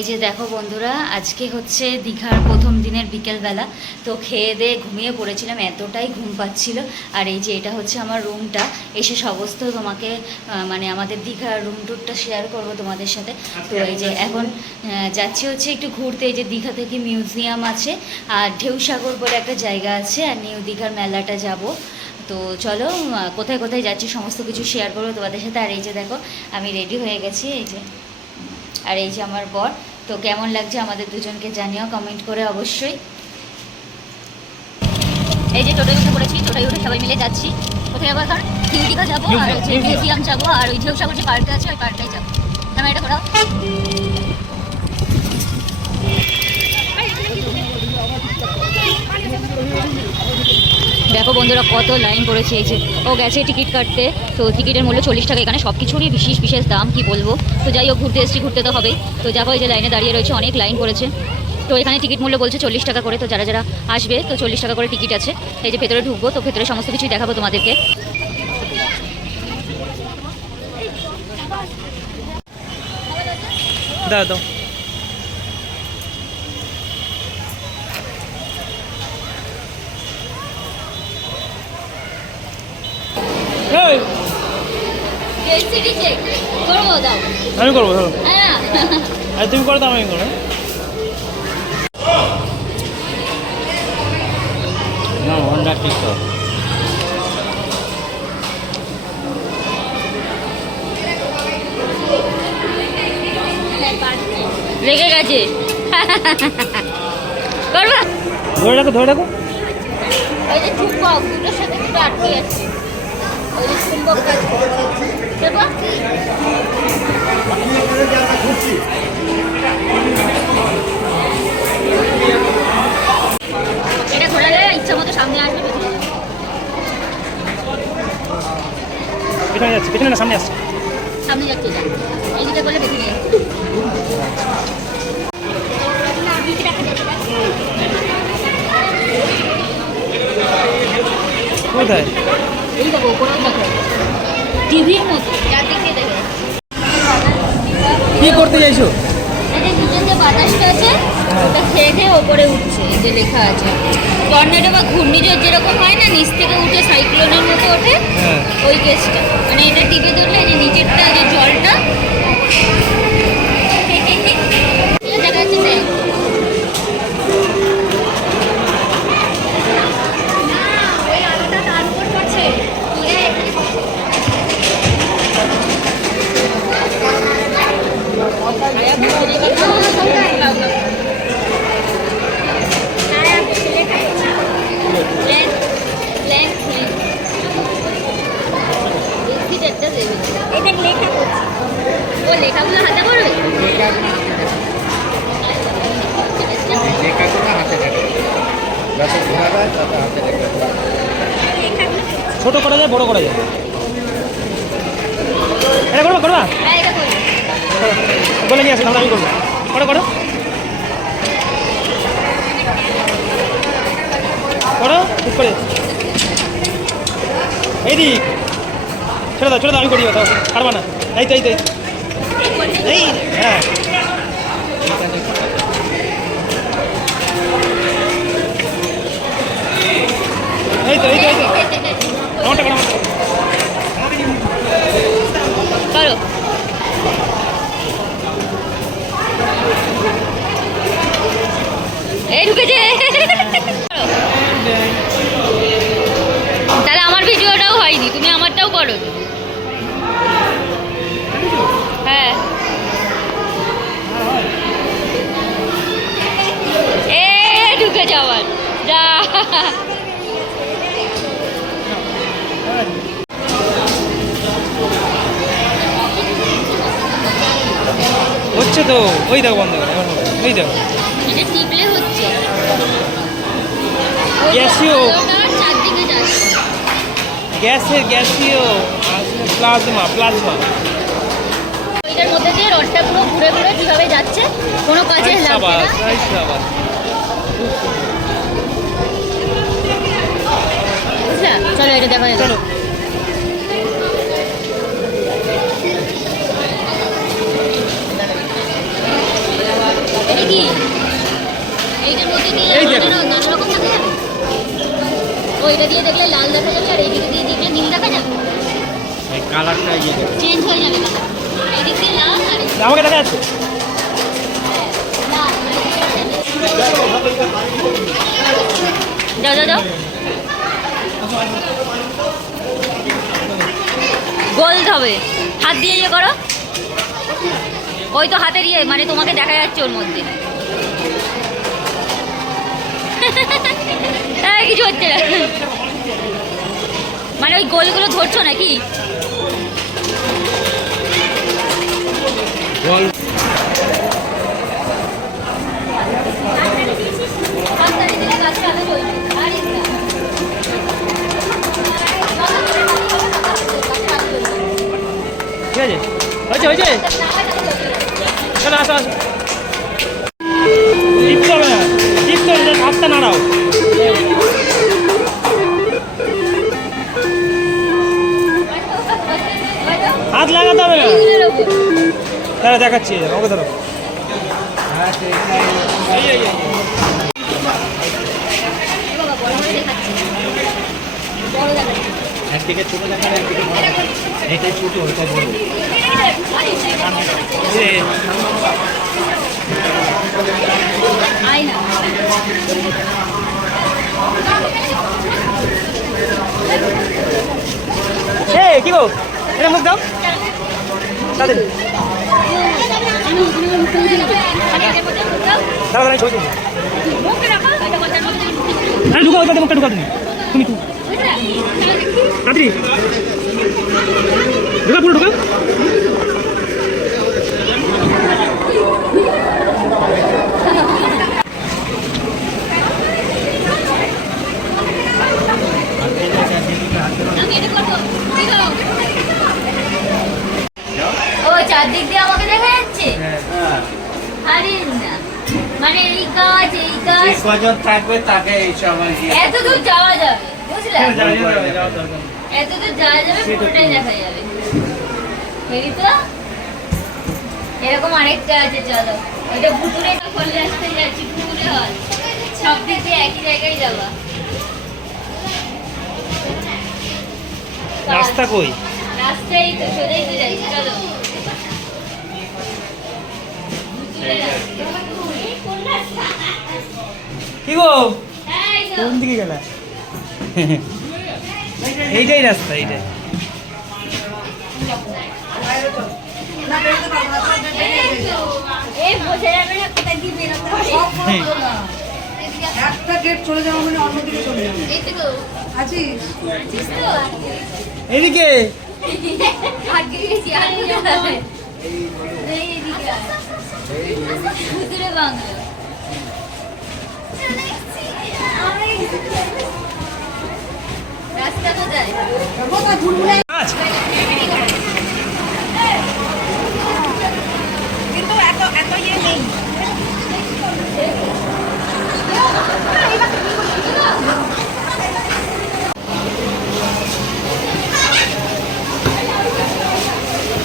এই যে দেখো বন্ধুরা, আজকে হচ্ছে দীঘার প্রথম দিনের বিকেলবেলা। তো খেয়ে দিয়ে ঘুমিয়ে পড়েছিলাম, এতটাই ঘুম পাচ্ছিল। আর এই যে এটা হচ্ছে আমার রুমটা, এসে সমস্ত তোমাকে মানে আমাদের দীঘার রুম টুরটা শেয়ার করবো তোমাদের সাথে। তো এই যে এখন যাচ্ছি হচ্ছে একটু ঘুরতে। এই যে দীঘা থেকে মিউজিয়াম আছে, আর ঢেউসাগর বলে একটা জায়গা আছে, আর নিউ দীঘার মেলাটা যাব। তো চলো কোথায় কোথায় যাচ্ছি সমস্ত কিছু শেয়ার করবো তোমাদের সাথে। আর এই যে দেখো আমি রেডি হয়ে গেছি, এই যে, আর এই যে আমার বর। তো কেমন লাগছে আমাদের দুজনকে জানিও কমেন্ট করে অবশ্যই। এই যে টোটোয় উঠে পড়েছি, টোটোয় উঠে সবাই মিলে যাচ্ছি। কোথায় যাবো এখন? নিউ দীঘা যাবো, আর হচ্ছে মিউজিয়াম যাবো, আর ওই ঢেউসাগর যে পার্কটা আছে ওই পার্কটাই যাবো। ক্যামেরাটা ঘোরাও। দেখো বন্ধুরা কত লাইন পড়েছে। এই যে ও গেছে টিকিট কাটতে, তো টিকিটের মূল্য 40 টাকা। এখানে সব কিছুরই বিশেষ বিশেষ দাম, কি বলবো। তো যাই হোক, ঘুরতে এসেছি, ঘুরতে তো হবেই। তো যাবো, এই যে লাইনে দাঁড়িয়ে রয়েছে, অনেক লাইন পড়েছে। তো এখানে টিকিট মূল্য বলছে 40 টাকা করে। তো যারা যারা আসবে তো 40 টাকা করে টিকিট আছে। এই যে ভেতরে ঢুকবো, তো ভেতরে সমস্ত কিছুই দেখাবো তোমাদেরকে। দাও দাও। আমি করবো, ধরো। আর তুমি করো, তো আমি করো। না, হন্ডা টিকটক। রেগে গেছে। করবা? ধরে রাখো, ধরে রাখো। ওই যে চুম্বক দুটোর সাথে দুটো আটকে আছে, ওই যে চুম্বক দেবো। এটা ঘোরালে ইচ্ছা মতো সামনে আসবে, পেছনে যাচ্ছে, পেছনে না সামনে আসছে। সামনে যাচ্ছে। এই দিকে বলে পেছনে যাচ্ছে। কোথায়? এই দেখো ওপরেও দেখো, টিভির মতো চারদিকে দেখে। কি করতে চাইছো? এই যে নিচে যে বাতাসটা আছে ওটা খেয়ে খেয়ে ওপরে উঠছে। এই যে লেখা আছে টর্নেডো বা ঘূর্ণিঝড় যেরকম হয় না, নিচ থেকে উঠে সাইক্লোনের মতো ওঠে, ওই কেসটা। মানে এটা টিভি ধরলে এই যে নিচেরটা, এই যে জলটা দেখা যাচ্ছে। লেখাগুলো হাতে করবে, ছোট করা যায়, বড় করা যায়। এটা করবো, করবা? বলে নিয়ে আসো, তাহলে আমি করবো। করো করো করো, ঠিক করে। এই দিক ছেড়ে দাও, ছেড়ে দাও, আমি করি। তাও পারবা না। এই তো, এই তো, এই, হ্যাঁ। এই তো, এই তো, এই তো। আমারটা করো, করো। এই ঢুকেছে। তাহলে আমার ভিডিওটাও হয়নি, তুমি আমারটাও করো। হ্যাঁ, এ ঢুকে যাওয়ার যা। হচ্ছে তো, ওই দেখো বন্ধ করে, ওই দেখো। এটা টিপলে হচ্ছে গ্যাসীয়, চারদিকে যাচ্ছে। গ্যাসীয় প্লাজমা, প্লাজমা। এটার মধ্যে দিয়ে রডটা পুরো ঘুরে ঘুরে কিভাবে যাচ্ছে, কোনো কাজে লাগছে না। বুঝলা? চলো এটা দেখা যাবে। এইটার মধ্যে দিয়ে এই দেখো। নানা রকম দেখা যাবে। ওইটা দিয়ে দেখলে লাল দেখা যাবে, আর এইদিকে দিয়ে দেখলে নীল দেখা যাবে। এই কালারটা ইয়ে চেঞ্জ হয়ে যাবে কালার। এইদিক দিয়ে লাল আর এইদিক দিয়ে আমাকে দেখা যাচ্ছে। লাল। যাও যাও যাও, গোল হবে, হাত দিয়ে ইয়ে করো। ওই তো হাতের ইয়ে, মানে তোমাকে দেখা যাচ্ছে ওর মধ্যে। কিছু হচ্ছে না, মানে ওই গোলগুলো ধরছো নাকি? গোল ঠিক আছে, হয়েছে হয়েছে। চলো আসো আসো। টিপতে হবে না, টিপতে হবে না, হাতটা নাড়াও। হাত লাগাতে হবে না। তাহলে দেখাচ্ছি, ওকে ধরো। এই এই এই। একদিকে ছোট দেখার, একদিকে বড় দেখার। এটাই ছোট, ওইটাই বড়। আয়না কি গো, এটা মুখ দাও তাড়াতাড়ি। দাঁড়া দাঁড়া, ছবি তুলি। হ্যাঁ ঢুকাও, ওইটাতে মুখটা ঢুকাও। তুমি তুমি তাড়াতাড়ি ঢুকা, পুরো ঢুকা। ও চারদিক দিয়ে আমাকে দেখা যাচ্ছে। আরে না, মানে এই গাছ এই গাছ কজন থাকবে তাকে এই সময় এত দূর যাওয়া যাবে, বুঝলে? এত দূর যাওয়া যাবে, সেটা পুরোটাই ঠিক। দেখা যাবে। বুঝলি তো? এরকম আরেকটা আছে, চলো ওইটা ভুতুরে করলে আসতে যাচ্ছি, ভুতুরে হয় সব দিক দিয়ে একই জায়গায় যাবা। রাস্তা কই? রাস্তাই তো, সোজাই তো যাচ্ছি, চলো। ভুতুরে রাস্তা। কি গো, এই তো। কোন দিকে গেলা? এইটাই রাস্তা, এইটাই। এই বোঝা যাবে না কোথা দিয়ে বেরোতে হবে। একটা গেট চলে যাওয়া মানে অন্যদিকে চলে যাবে। এই তো, আছিস? আছিস তো? এইদিকে আগে গেছি, আগে যাবে। এইদিকে আয়। ভুতুরে বাংলো। রাস্তা কোথায়? কোথায় ঘুরবো? আচ্ছা, কিন্তু এত ইয়ে নেই।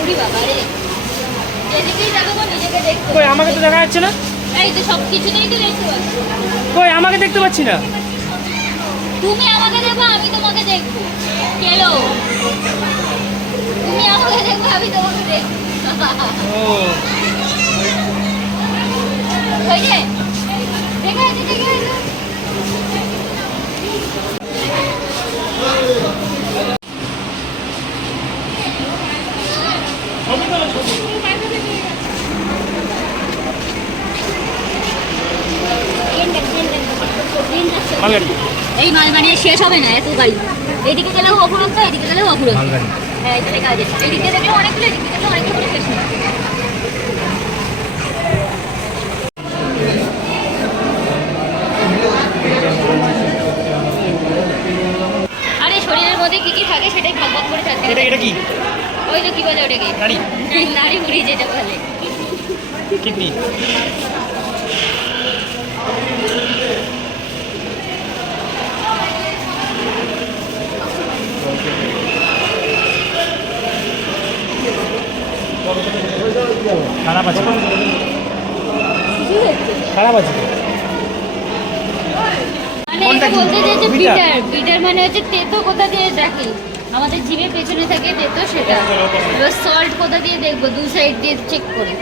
ওরে বাবা রে, যেদিকেই যাবো গো নিজেকে দেখতে কই আমাকে তো দেখা যাচ্ছে না। এই তো সব কিছুতেই তো দেখতে পাচ্ছি। কই আমাকে দেখতে পাচ্ছি না। তুমি আমাকে দেখো, আমি তোমাকে দেখবো। কেলো, তুমি আমাকে দেখো, আমি তোমাকে দেখবো। ও হয়েছে? দেখে আছে, দেখে আছে। মালগাড়ি। এই মানে শেষ হবে না এত গাড়ি। এইদিকে গেলেও অফুরন্ত, এইদিকে গেলেও অফুরন্ত। হ্যাঁ, এখানে কাজ আছে। এইদিকে দেখলেও অনেকগুলো, এদিকে দেখলেও অনেকগুলো, শেষ নেই। আরে শরীরের মধ্যে কি কি থাকে সেটাই ভাগ ভাগ করে থাকতে এটা হবে। এটা কি? ওই তো কি বলে ওটাকে, নাড়ি, নাড়ি মুড়ি যেটা বলে। কিডনি। খারাপ আছে। কি হচ্ছে খারাপ আছে মানে কোনটা এটা কি? বলতে চাইছে বিটার? বিটার বিটার মানে হচ্ছে তেতো কোথা দিয়ে দেখি আমাদের জিভের পেছনে থাকে তেতো সেটা এবার সল্ট কোথা দিয়ে দেখবো দু সাইড দিয়ে চেক করি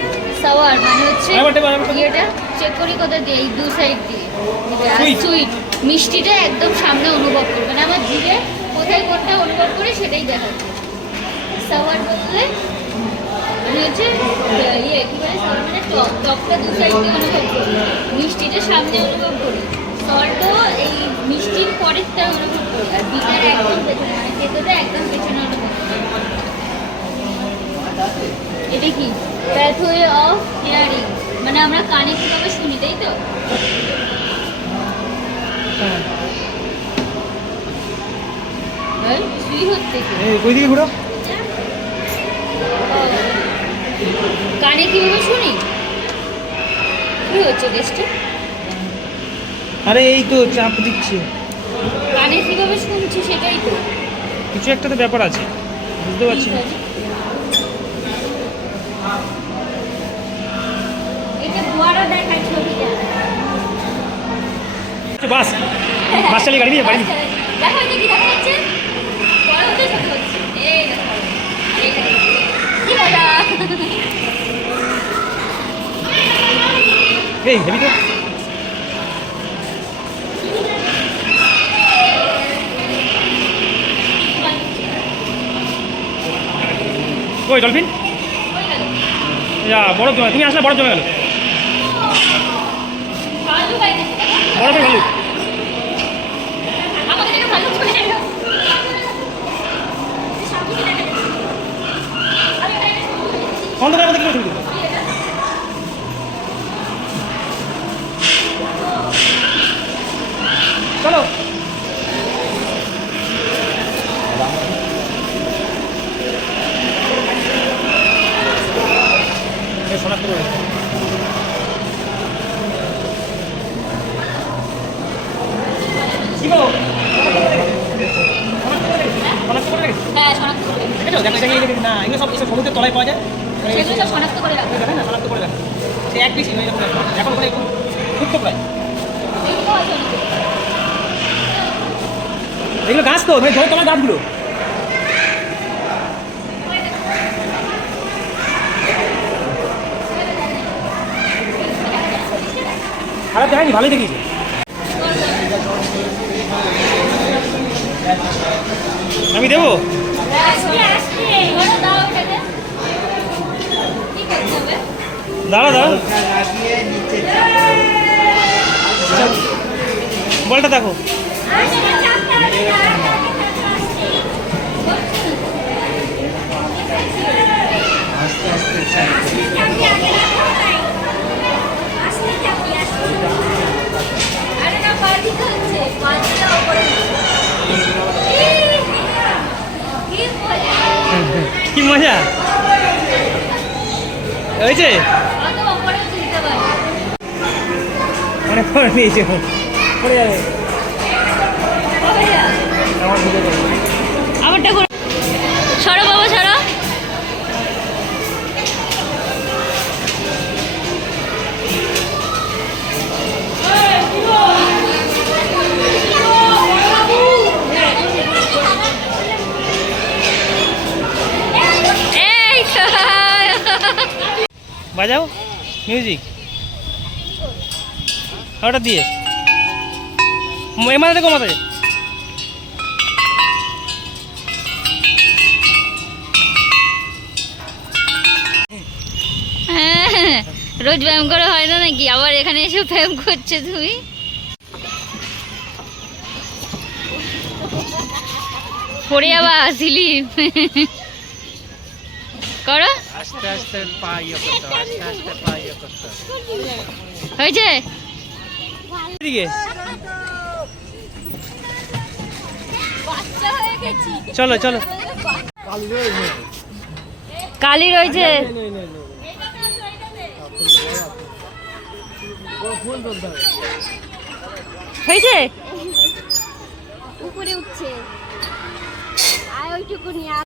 সাওয়ার মানে হচ্ছে আরেকবার। ইয়েটা চেক করি কোথা দিয়ে এই দু সাইড দিয়ে Sweet. সুইট মিষ্টিটা একদম সামনে অনুভব করবে না আমার জিভে কোথায় কোনটা অনুভব করি সেটাই দেখাচ্ছে সাওয়ার বললে মানে হচ্ছে ইয়ে কি বলে সাওয়ার মানে টকটা দু সাইড দিয়ে অনুভব করি মিষ্টিটা সামনে অনুভব করি সল্টও এই মিষ্টির পরেরটা অনুভব করি আর বিটার একদম পেছনে মানে তেতোটা একদম পেছনে অনুভব করি এটা কি প্যাথওয়ে অফ হিয়ারিং মানে আমরা কানে কিভাবে শুনি তাই তো শুই হচ্ছে কি? এই কই দিকে ঘুরো কানে কিভাবে শুনি কি হচ্ছে দেশটা আরে এই তো চাপ দিচ্ছে কানে কিভাবে শুনছি সেটাই তো কিছু একটা তো ব্যাপার আছে বুঝতে পারছি না এটা বড় দেখায় ছবিটা বাস বাস চালিয়ে গাড়ি নিয়ে বাড়ি নিয়ে। দেখো এটা কি দেখা যাচ্ছে বড় হতে ছোট হচ্ছে এই দেখো এই দেখো কি মজা এই হেবি তো ওই ডলফিন যা বরফ জমে তুমি আসলে বরফ জমে গেল ভালো পাইছে বরফে ভালো আমাকে দেখে ভালো চলে গেল অন্ধকারের মধ্যে কি করে ছবি তুলবো? চলো শনাক্ত করে কি গো শনাক্ত করে রেখেছি হ্যাঁ শনাক্ত করে দেখেছো দেখো দেখি না এগুলো সব এসব সমুদ্রের তলায় পাওয়া যায় সেগুলো সব শনাক্ত করে রাখো দেখেন না শনাক্ত করে রাখো সে এক পিসই হয়ে যাবে এখন করে একটু খুব প্রায় এগুলো আছে অনেক। এগুলো গাছ তো মানে ধরে তোমার গাছগুলো খারাপ দেখায়নি ভালোই দেখিয়েছে আমি দেবো দাঁড়া দাঁড়া বলটা দেখো আস্তে আস্তে চাপ কি মজা হয়েছে অনেক পরে নিয়েছে পড়ে যাবে আমার বুঝে যাবে আমারটা করে সরো বাবা সরো বাজাও মিউজিক ওটা দিয়ে মাথা দেখো মাথায় হ্যাঁ রোজ ব্যায়াম করা হয় না নাকি আবার এখানে এসে ব্যায়াম করছে তুমি পড়ে যাবা স্লিপ করো আস্তে আস্তে পা ইয়ে করতে হবে, আস্তে আস্তে পা ইয়ে করতে হবে। হয়েছে এদিকে চলো চলো কালি রয়েছে হয়েছে উপরে উঠছে আর ওইটুকু নিয়ে